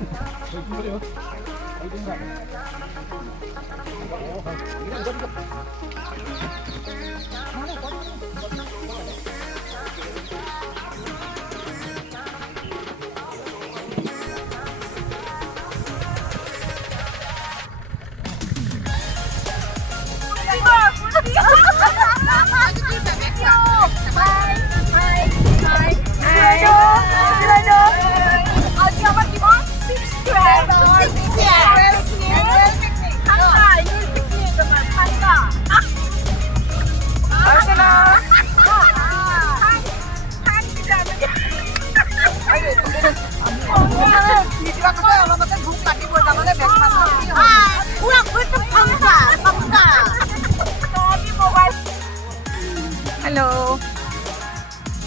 hello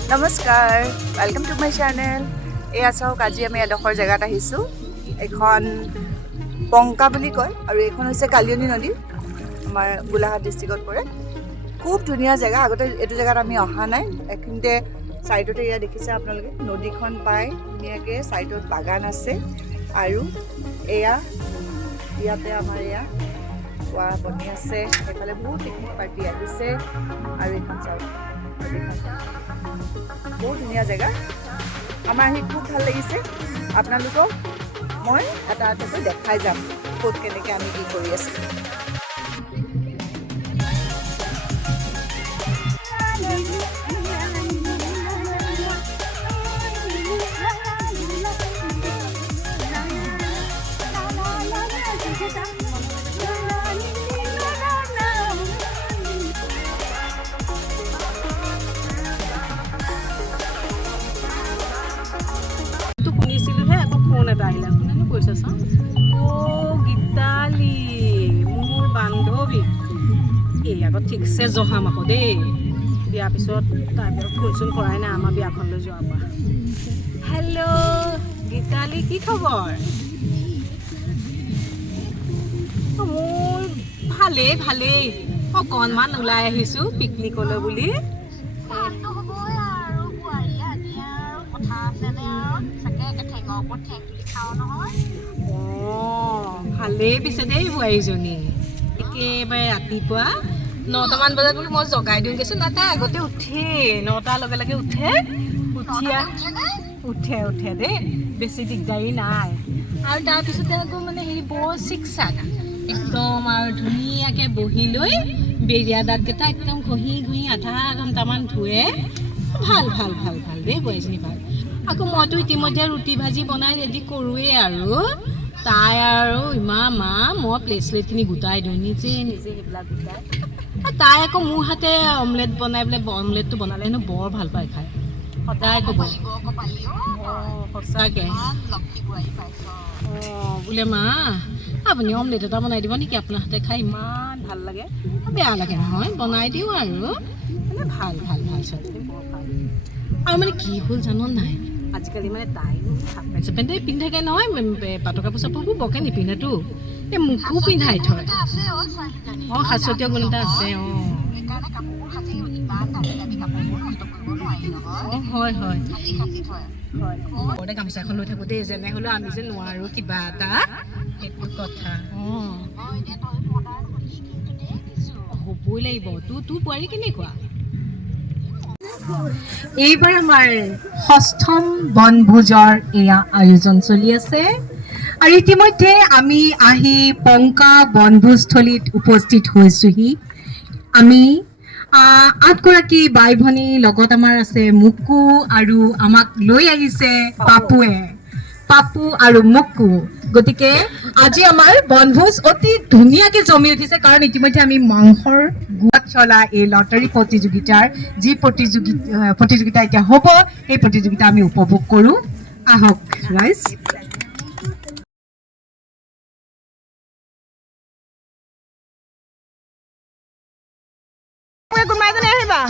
नमस्कार welcome to my channel एया चाওক আজি আমি এডোখৰ জেগাত আহিছোঁ এখন পংকা বুলি কয় আৰু এইখন হৈছে কালিয়নী নদী আমাৰ গোলাঘাট ডিষ্ট্ৰিক্টত পৰে খুব ধুনীয়া জেগা আগতে এইটো জেগাত আমি অহা নাই এখিনতে সাইডতে ইয়া দেখিছে আপোনালোকে নদীখন পাই ধুনীয়াকৈ সাইডত বাগান আছে আৰু এয়া ইয়াতে আমাৰ এয়া কোৱা বনি আছে এফালে বহুত পিকনিক পাৰ্টি আহিছে আৰু এখন চাওক বহুত ধুনীয়া জেগা আমাৰ আহি খুব ভাল লাগিছে আপোনালোকক মই এটা এটাকৈ দেখাই যাম ক'ত কেনেকৈ আমি কি কৰি আছোঁ ঠিকছে জহাম আকৌ দেই বিয়াৰ পিছত তাৰপিছত ফোন চোন কৰাই নাই আমাৰ বিয়াখনলৈ যোৱাৰ পৰা হেল্ল' গীতালি কি খবৰ মোৰ ভালেই অকণমান ওলাই আহিছোঁ পিকনিকলৈ বুলি ভালেই পিছে দেই বোৱাৰীজনী একেবাৰে ৰাতিপুৱা 9টামান বজাত বোলো মই জগাই দিওঁ গৈছোঁ না তাই আগতে উঠে 9টাৰ লগে লগে উঠে দেই বেছি দিগদাৰী নাই আৰু তাৰপিছতে আকৌ মানে হেৰি বৰ চিকচাক একদম আৰু ধুনীয়াকৈ বহি লৈ বেৰিয়া দাঁতকেইটা একদম ঘঁহি আধা ঘণ্টামান ধুৱে ভাল দেই বোৱাৰীজনী ভাল আকৌ মইতো ইতিমধ্যে ৰুটি ভাজি বনাই ৰেডি কৰোঁৱেই আৰু তাই আৰু ইমান মই প্লেটখিনি গোটাই দিওঁ নিজে সেইবিলাক গোটাই তাই আকৌ মোৰ হাতে অমলেট বনাই বোলে অমলেটটো বনালে হেনো বৰ ভাল পায় খাই সদায় ক'ব সঁচাকৈ বোলে মা আপুনি অমলেট এটা বনাই দিব নেকি আপোনাৰ হাতে খাই ইমান ভাল লাগে বেয়া লাগে নহয় বনাই দিওঁ আৰু মানে ভাল ছোৱালী বৰ ভাল আৰু মানে কি হ'ল জানো নাই আজিকালি মানে তাই হাফ পেণ্ট চেপেণ্টে পিন্ধি থাকে নহয় পাটৰ কাপোৰ চাপোৰবোৰ বৰকৈ নিপিন্ধেতো এই মোকো পিন্ধাই থয় সাঁচতীয়া গুণ এটা আছে হয় ঘৰতে গামোচা এখন লৈ থাকোঁ দেই যেনে হ'লেও আমি যে নোৱাৰোঁ কিবা এটা সেইটো কথা হ'বই লাগিব তোৰ বোৱাৰী কেনেকুৱা এইবাৰ আমাৰ 6ম বনভোজৰ এয়া আয়োজন চলি আছে আৰু ইতিমধ্যে আমি আহি পংকা বনভোজস্থলীত উপস্থিত হৈছোহি আমি 8গৰাকী বাই ভনীৰ লগত আমাৰ আছে মুকু আৰু আমাক লৈ আহিছে পাপু আৰু মুকু গতিকে আজি আমাৰ বনভোজ অতি ধুনীয়াকৈ জমি উঠিছে কাৰণ ইতিমধ্যে আমি মাংসৰ গুৱাত চলা এই লটাৰী প্ৰতিযোগিতাৰ যি প্ৰতিযোগিতা এতিয়া হ'ব সেই প্ৰতিযোগিতা আমি উপভোগ কৰোঁ আহক ৰাইজ কোনোবা এজনী আহিবা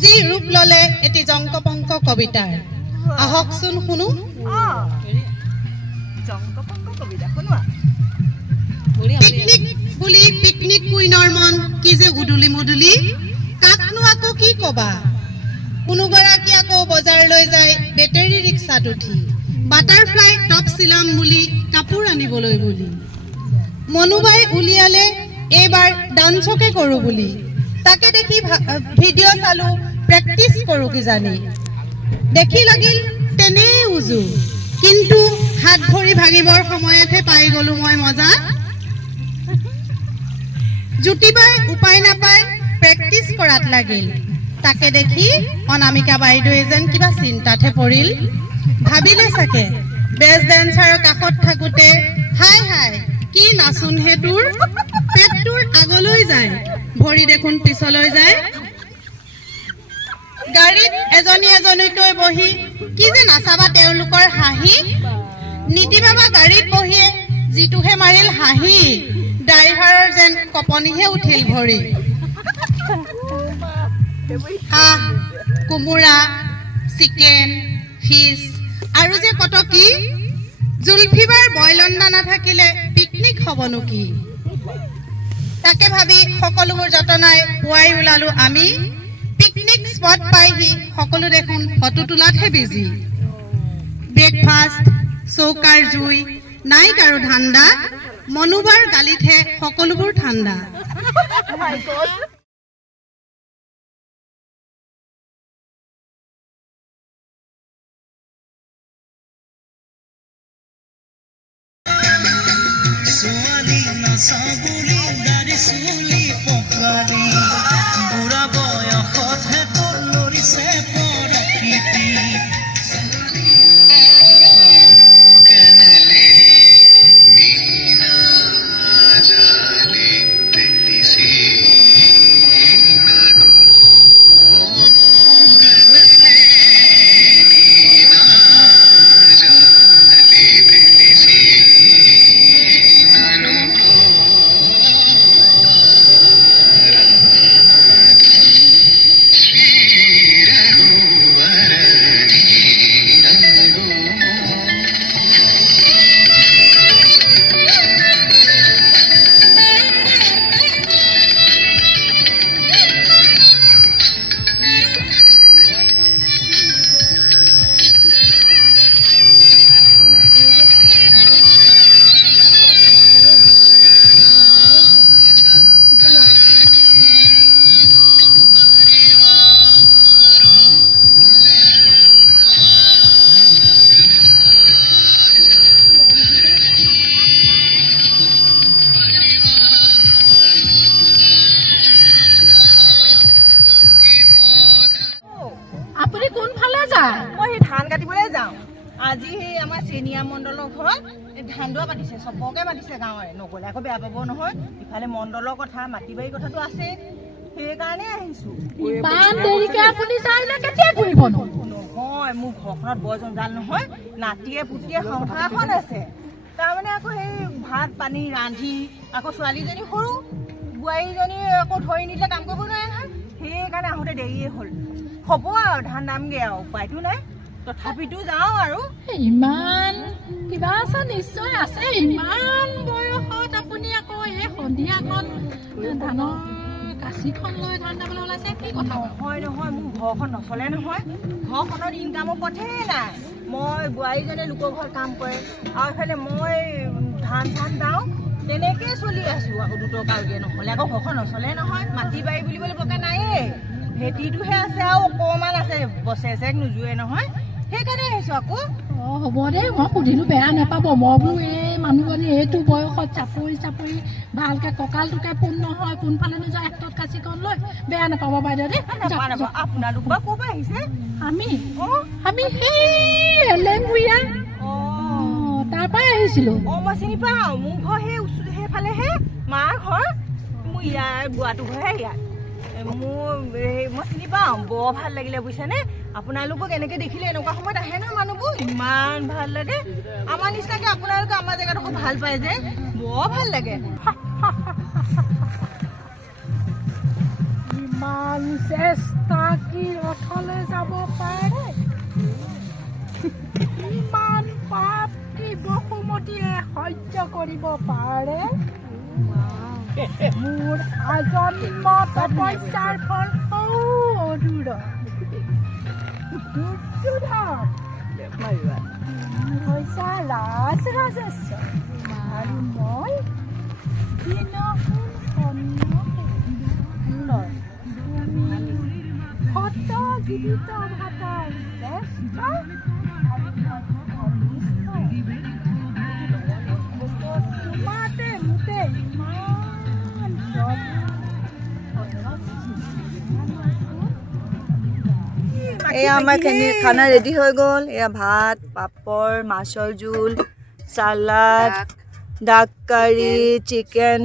যি ৰূপ ললে এটি জংকপংক কবিতাৰ আহকচোন শুনো জংকপংক কবিতা শুনোৱা পিকনিক বুলি পিকনিক কুইনৰ মন কি যে উদুলি মুদুলি কাকনো আকৌ কি কবা কোনোগৰাকী আকৌ বজাৰলৈ যায় বেটেৰী ৰিক্সাত উঠি বাটাৰফ্লাই টপ চিলাম বুলি কাপোৰ আনিবলৈ বুলি মনুবাই উলিয়ালে এইবাৰ ডান্সকে কৰোঁ বুলি তাকে দেখি ভিডিঅ' চালো প্ৰেক্টিচ কৰোঁ কিজানি দেখি লাগিল তেনে উজু কিন্তু হাত ভৰি ভাঙিবৰ সময়তহে পাই গলো মই মজা জুতিবাই উপায় নাপায় প্ৰেক্টিচ কৰাত লাগিল তাকে দেখি অনামিকা বাইদেৱে যেন কিবা চিন্তাতহে পৰিল ভাবিলে চাগে বেষ্ট ডেন্সাৰৰ কাষত থাকোঁতে হাই হাই কি নাচোন হে তোৰ পেটটোৰ আগলৈ যায় ভৰি দেখোন পিছলৈ যায় গাড়ীত এজনী এজনীকৈ বহি কি যে নাচাবা তেওঁলোকৰ হাঁহি নীতি বাবা গাড়ীত বহিয়ে যিটোহে মাৰিল হাঁহি ড্ৰাইভাৰৰ যেন কপনিহে উঠিল ভৰি হাঁহ কোমোৰা চিকেন ফিছ আৰু যে কত কি জুলফিবাৰ বয়লণ্ডা নাথাকিলে পিকনিক হ'বনো কি তাকে ভাবি সকলোবোৰ যতনাই পুৱাই ওলালো আমি পিকনিক স্পট পাইহি সকলো দেখোন ফটো তোলাতহে বিজি ব্ৰেকফাষ্ট চৌকাৰ জুই নাই কাৰো ধান্দা মনুবাৰ গালিতহে সকলোবোৰ ঠাণ্ডা Suali nasabuli dari suli pokali Bura boya khot hai tolori se porakiti Kanale Meena jale teli se nago Kanale Meena jale teli se আপুনি কোনফালে যায় মই সেই ধান কাটিবলৈ যাওঁ আজি সেই আমাৰ চেনিয়া মণ্ডলৰ ঘৰত ধান দোৱা পাতিছে চবকে মাতিছে গাঁৱৰে নগ'লে আকৌ বেয়া পাব নহয় ইফালে মণ্ডলৰ কথা মাটি বাৰী কথাটো আছে সেইকাৰণে আহিছো ইমান দেৰিকে আপুনি যাইলে কেতিয়া ঘূৰিব নহয় মোৰ ঘৰখনত বৰ জঞ্জাল নহয় নাতিয়ে পুতিয়ে সংসাৰ এখন আছে তাৰমানে আকৌ সেই ভাত পানী ৰান্ধি আকৌ ছোৱালীজনী সৰু বোৱাৰীজনী আকৌ ধৰি নিলে কাম কৰিব নোৱাৰে নহয় সেইকাৰণে আহোঁতে দেৰিয়ে হ'ল হ'ব আৰু ধান দামগে আৰু উপায়তো নাই তথাপিতো যাওঁ আৰু ইমান কিবা আছে নিশ্চয় আছে ইমান বয়সত আপুনি আকৌ এই সন্ধিয়াখন ধানৰ কাঁচিখন লৈ ধান দাবলৈ ওলাইছে কি কথা নহয় নহয় মোৰ ঘৰখন নচলে নহয় ঘৰখনৰ ইনকামৰ পথেই নাই মই বোৱাৰীজনে লোকৰ ঘৰত কাম কৰে আৰু এইফালে মই ধান চান দাওঁ তেনেকেই চলি আছোঁ আকৌ দুটকা উলিয়াই নহ'লে আকৌ ঘৰখন নচলে নহয় মাটি বাৰী বুলিবলৈ বৰকৈ নায়েই ভেটিটোহে আছে আৰু অকণমান আছে বছেৰেক নোযোৱে নহয় সেইকাৰণে আহিছোঁ আকৌ অঁ হ'ব দেই মই সুধিলোঁ বেয়া নাপাব মই বোলো এই মানুহজনী এইটো বয়সত চাপৰি ভালকৈ কঁকালটোকে পোন নহয় কোনফালে নোযোৱা একটত কাঁচিখন লৈ বেয়া নাপাব বাইদেউ দেই আপোনালোক বা ক'ৰ পৰা আহিছে আমি সেই লেংগুৰিয়া তাৰ পৰাই আহিছিলোঁ মই চিনি পাওঁ মোৰ ঘৰ সেইফালেহে মাৰ ঘৰ মোৰ ইয়াৰ গোৱাটো ঘৰহে ইয়াত মই চিনি পাওঁ বৰ ভাল লাগিলে বুজিছেনে আপোনালোকক এনেকৈ দেখিলে এনেকুৱা সময়ত আহে নহয় মানুহবোৰ ইমান ভাল লাগে আমাৰ নিচিনাকৈ আপোনালোকে আমাৰ জেগাডোখৰ ভাল পায় যে বৰ ভাল লাগে ইমান চেষ্টা কি ৰথলৈ যাব পাৰে ইমান পাপ কি বসুমতীয়ে সহ্য কৰিব পাৰে মোৰ আজন্ম তপস্যাৰ ফল অদূৰ হৈছে ৰাজেশ্বৰ আৰু মই সত জীৱিত ভাষাৰ শ্ৰেষ্ঠ তোমাতে মোতে এয়া আমাৰ খানা ৰেডি হৈ গ'ল এয়া ভাত পাপৰ মাছৰ জোল চালাড ডাক কাৰী চিকেন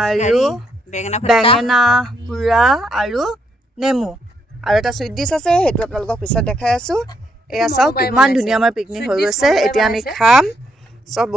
আৰু বেঙেনা পোৰা আৰু নেমু আৰু এটা চুইট ডিছ আছে সেইটো আপোনালোকক পিছত দেখাই আছোঁ এয়া চাওক কিমান ধুনীয়া আমাৰ পিকনিক হৈ গৈছে এতিয়া আমি খাম চব